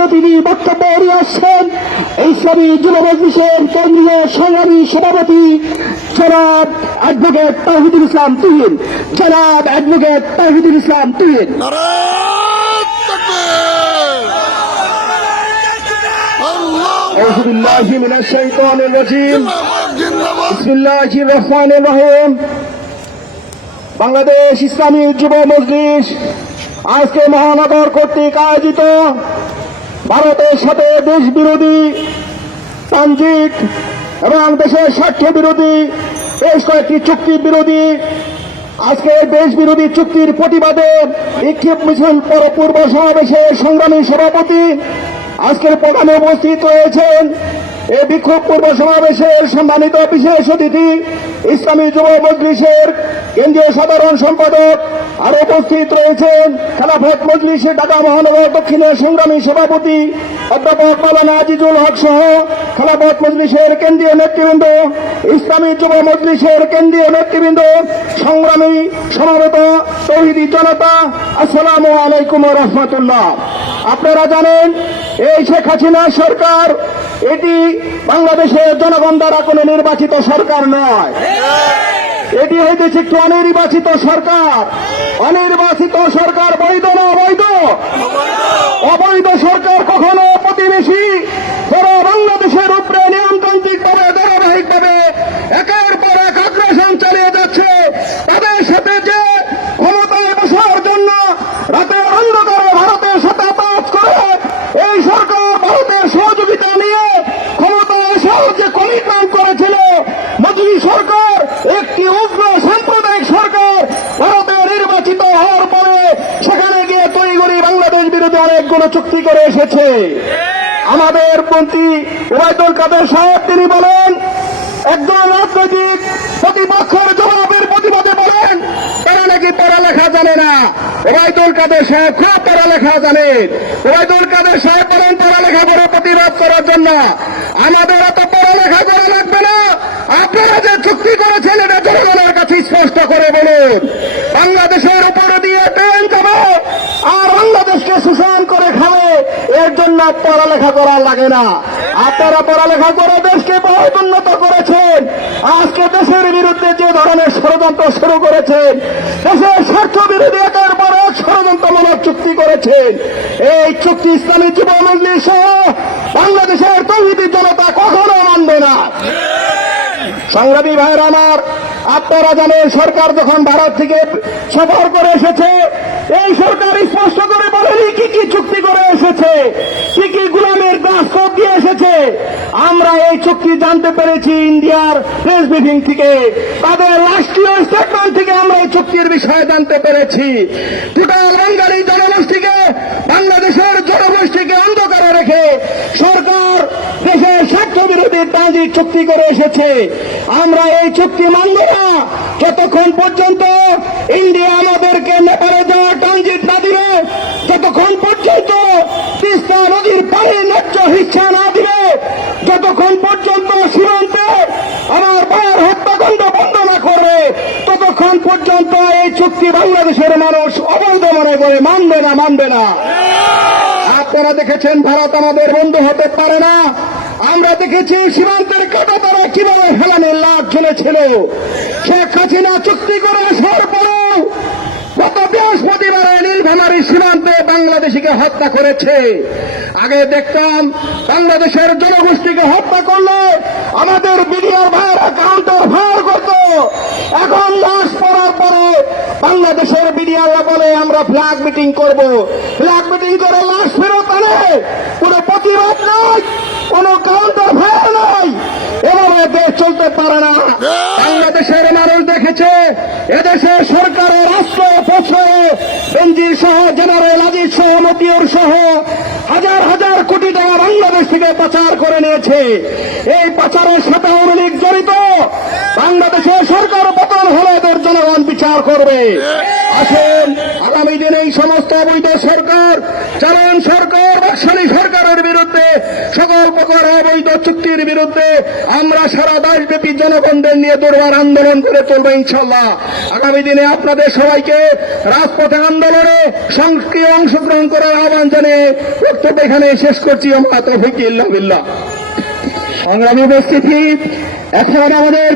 এখানে তিনি বক্তব্য নিয়ে আসছেন ইসলামী যুব মজলিসের কেন্দ্রীয় সংগ্রামী সভাপতি জনাব অ্যাডভোকেট তাহিদুল ইসলাম তুহিন। জনাব অ্যাডভোকেট তাহিদুল ইসলাম তুহিন। আউযু বিল্লাহি মিনাশ শাইতানির রাজিম। বিসমিল্লাহির রহমানির রহিম। বাংলাদেশ ইসলামী যুব মজলিস আজকে মহানগর কর্তৃক আয়োজিত ভারতের সাথে দেশ বিরোধী ট্রানজিট এবং দেশের স্বার্থ বিরোধী বেশ কয়েকটি চুক্তি বিরোধী আজকে দেশ বিরোধী চুক্তির প্রতিবাদে বিক্ষোভ মিছিল পূর্ব সমাবেশের সংগ্রামী সভাপতি আজকের প্রোগ্রামে উপস্থিত রয়েছেন। এই বিক্ষোভ পূর্ব সমাবেশের সম্মানিত বিশেষ অতিথি ইসলামী যুব মজলিসের কেন্দ্রীয় সাধারণ সম্পাদক আর উপস্থিত রয়েছেন খেলাফত মজলিসের ঢাকা মহানগর দক্ষিণের সংগ্রামী সভাপতি অধ্যাপক মাওলানা আজিজুল হক সহ খেলাফত মজলিসের কেন্দ্রীয় নেতৃবৃন্দ, ইসলামী যুব মজলিসের কেন্দ্রীয় নেতৃবৃন্দ, সংগ্রামী সমাবেত তৌহিদি জনতা, আসসালামু আলাইকুম ওয়া রাহমাতুল্লাহ। আপনারা জানেন এই শেখ হাসিনা সরকার এটি বাংলাদেশের জনগণ দ্বারা কোনো নির্বাচিত সরকার নয়। এটি হইতেছে একটু অনির্বাচিত সরকার। অনির্বাচিত সরকার বৈধ না অবৈধ? অবৈধ সরকার কখনো প্রতিবেশী যারা বাংলাদেশের উপরে নিয়মতান্ত্রিকভাবে ধারাবাহিকভাবে একের পর এক আগ্রাসন চালিয়ে যাচ্ছে তাদের সাথে যে ক্ষমতায় বসার জন্য রাতের অন্ধকারে ভারতের সাথে আঘাত করে এই সরকার ভারতের সহযোগিতা নিয়ে ক্ষমতায় এসেও যে কমিটমেন্ট করেছিল মজলিস সরকার একটি উগ্র সাম্প্রদায়িক সরকার ভারতের নির্বাচিত হওয়ার পরে সেখানে গিয়ে তৈরি করে বাংলাদেশ বিরুদ্ধে অনেকগুলো চুক্তি করে এসেছে। আমাদের মন্ত্রী ওবায়দুল কাদের সাহেব তিনি বলেন একজন রাজনৈতিক প্রতিপক্ষের জবাবের প্রতিবাদে বলেন তারা নাকি পড়ালেখা জানে না। ওবায়দুল কাদের সাহেব খুব পড়ালেখা জানেন। ওবায়দুল কাদের সাহেব বলেন পড়ালেখা করে প্রতিবাদ করার জন্য। আমাদের এত পড়ালেখা করা লাগবে না। আপনারা যে চুক্তি করেছেন এটা জনগণের কাছে স্পষ্ট করে বলুন। বাংলাদেশের উপরে দিয়ে ট্রেন যাবে আর বাংলাদেশকে শোষণ করে খাবে, এর জন্য পড়ালেখা করা লাগে না। আপনারা পড়ালেখা করে দেশকে বহুত উন্নত করেছেন। আজকে দেশের বিরুদ্ধে যে ধরনের ষড়যন্ত্র শুরু করেছেন, দেশের স্বার্থ বিরোধী একের পর এক ষড়যন্ত্রমূলক চুক্তি করেছেন, এই চুক্তি ইসলামী যুব মজলিস সহ বাংলাদেশের তৌহিদি জনতা কখনো মানবে না। সংগ্রামী ভাইয়ের আমার, আপনারা জানেন সরকার যখন ভারত থেকে সফর করে এসেছে এই সরকার স্পষ্ট করে বলেনি কি কি চুক্তি করে এসেছে, কি কি গোলামের দাসত্ব দিয়ে এসেছে। আমরা এই চুক্তি জানতে পেরেছি ইন্ডিয়ার প্রেস ব্রিফিং থেকে, তাদের রাষ্ট্রীয় স্টেটমেন্ট থেকে আমরা এই চুক্তির বিষয়ে জানতে পেরেছি। টোটাল বাঙালি জনগোষ্ঠীকে বাংলাদেশের জনগোষ্ঠীকে অন্ধকারে রেখে সরকার দেশের স্বার্থ বিরোধী ট্রানজিট চুক্তি করে এসেছে। আমরা এই চুক্তি মানব না যতক্ষণ পর্যন্ত ইন্ডিয়া আমাদেরকে নেপালে যাওয়ার ট্রানজিট না দিবে, যতক্ষণ পর্যন্ত তিস্তা নদীর পানির ন্যায্য হিস্সা না দিবে, যতক্ষণ পর্যন্ত সীমান্তে আমার ভাইয়ের হত্যাকাণ্ড বন্ধ না করবে, ততক্ষণ পর্যন্ত এই চুক্তি বাংলাদেশের মানুষ অবৈধ মনে করে মানবে না, মানবে না। আপনারা দেখেছেন ভারত আমাদের বন্ধু হতে পারে না। আমরা দেখেছি সীমান্তের কাটা তারা কিভাবে হেলানের লাভ ঝুলেছিল। শেখ হাসিনা চুক্তি করে আসার পরেও গত বৃহস্পতিবারে নীলফামারী সীমান্তে বাংলাদেশিকে হত্যা করেছে। আগে দেখতাম বাংলাদেশের জনগোষ্ঠীকে হত্যা করলে আমাদের বিডিআর ভাইয়েরা কাউন্টার ফায়ার করত। এখন লাশ পড়ার পরে বাংলাদেশের বিডিআররা বলে আমরা ফ্ল্যাগ মিটিং করব। ফ্ল্যাগ মিটিং করে লাশ ফেরত আনে, কোনো প্রতিবাদ নাই, কোনো কাউন্টার ফায়ার নাই। এভাবে দেশ চলতে পারে না। বাংলাদেশের মানুষ দেখেছে এদেশের সরকারের রাষ্ট্র প্রশ্রয়ে বেনজির সহ জেনারেল আজিজ সহ মতিউর সহ হাজার হাজার কোটি টাকা বাংলাদেশ থেকে পাচার করে নিয়েছে। এই পাচারের সাথে আওয়ামী লীগ জড়িত। বাংলাদেশের সরকার পতন হলে এদের জনগণ বিচার করবে। আসেন আগামী দিনে এই সমস্ত অবৈধ সরকার, চালান সরকার, বাকশালী সরকারের বিরুদ্ধে সকল প্রকার অবৈধ চুক্তির বিরুদ্ধে আমরা সারা দেশব্যাপী জনগণদের নিয়ে দুর্বার আন্দোলন করে চলবো ইনশাল্লাহ। আগামী দিনে আপনাদের সবাইকে রাজপথে আন্দোলনে সক্রিয় অংশগ্রহণ করার আহ্বান জানিয়ে বক্তব্য এখানে শেষ করছি। আমরা তৌফিক ইল্লা বিল্লাহ। সংগ্রামী উপস্থিতি, এখন আমাদের